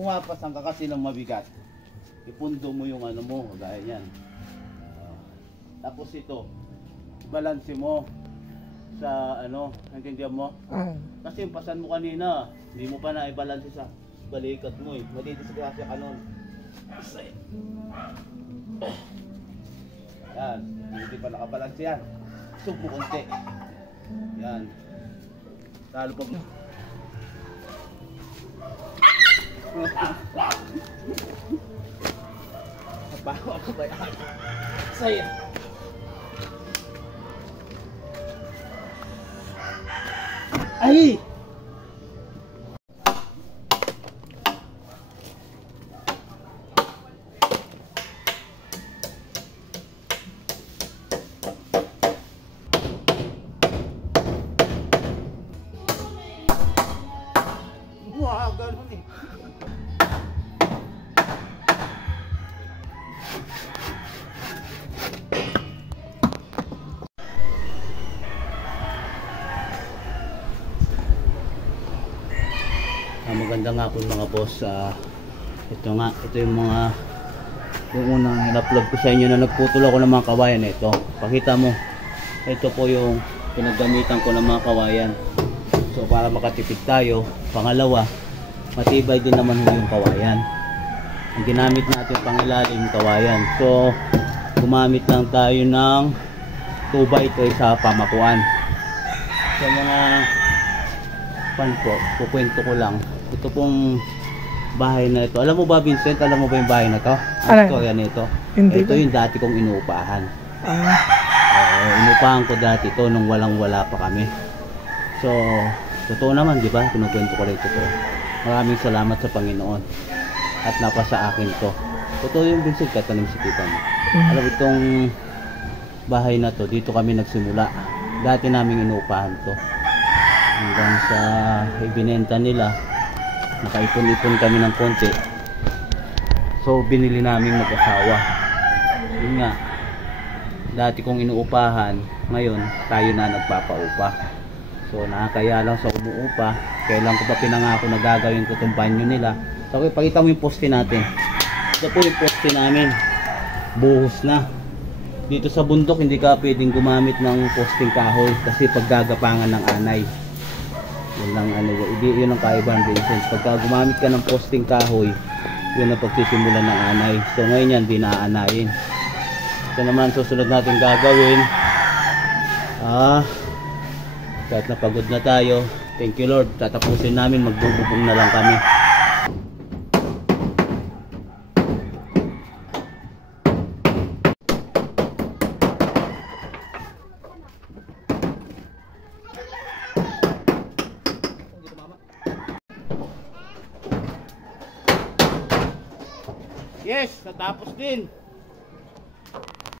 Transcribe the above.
pumapasan ka kasi ng mabigat, ipundo mo yung ano mo, gaya yan. Tapos ito, balanse mo sa ano, naintindihan mo? Kasi yung pasan mo kanina, hindi mo pa na-ibalanse sa balikat mo eh. Madidisgrasya ka nun. Yan, hindi pa nakabalanse yan. Sub mo konti. Yan. Lalo pag... Napawa ko ba yan? Saya! Ay! Wow, ganun eh. Maganda nga po mga boss. Ito yung unang in-upload ko sa inyo na nagputol ako ng mga kawayan. Ito, pakita mo, ito po yung pinaggamitan ko ng mga kawayan. So para makatipid tayo, pangalawa, matibay din naman yung kawayan. Ang ginamit natin pangilalim kawayan. So gumamit lang tayo ng 2x3 sa pamakuan. So mga kukwento ko lang. Ito pong bahay na ito. Alam mo ba, Vincent? Alam mo ba yung bahay na to? Ito, yan ito. Ito yung dati kong inuupahan. Inuupahan ko dati ito nung walang-wala pa kami. So, totoo naman, di ba? Kinukwento ko rin ito. Maraming salamat sa Panginoon. At napasa akin to. Totoo yung Vincent, katanim si tita mo. Alam mo, itong bahay na to, dito kami nagsimula. Dati namin inuupahan to. Hanggang sa ibinenta nila, nakaipon-ipon kami ng konti. So binili namin mag-asawa. Yun nga, dati kong inuupahan, ngayon tayo na nagpapaupa. So nakakaya lang sa umuupa. Kailan ko pa pinangako na gagawin ko itong banyo nila. So pakita mo yung poste natin. Ito po yung poste namin, buhos na. Dito sa bundok hindi ka pwedeng gumamit ng posting kahoy kasi paggagapangan ng anay. Yun lang yun ang kaibahan, Vincent. Pagka gumamit ka ng posting kahoy, yun ang pagsisimula ng anay. So ngayon yan, dinaanayin. Ito naman susunod natin gagawin. Kahit napagod na tayo, thank you Lord, tatapusin namin, magbububong na lang kami. Yes, natapos din.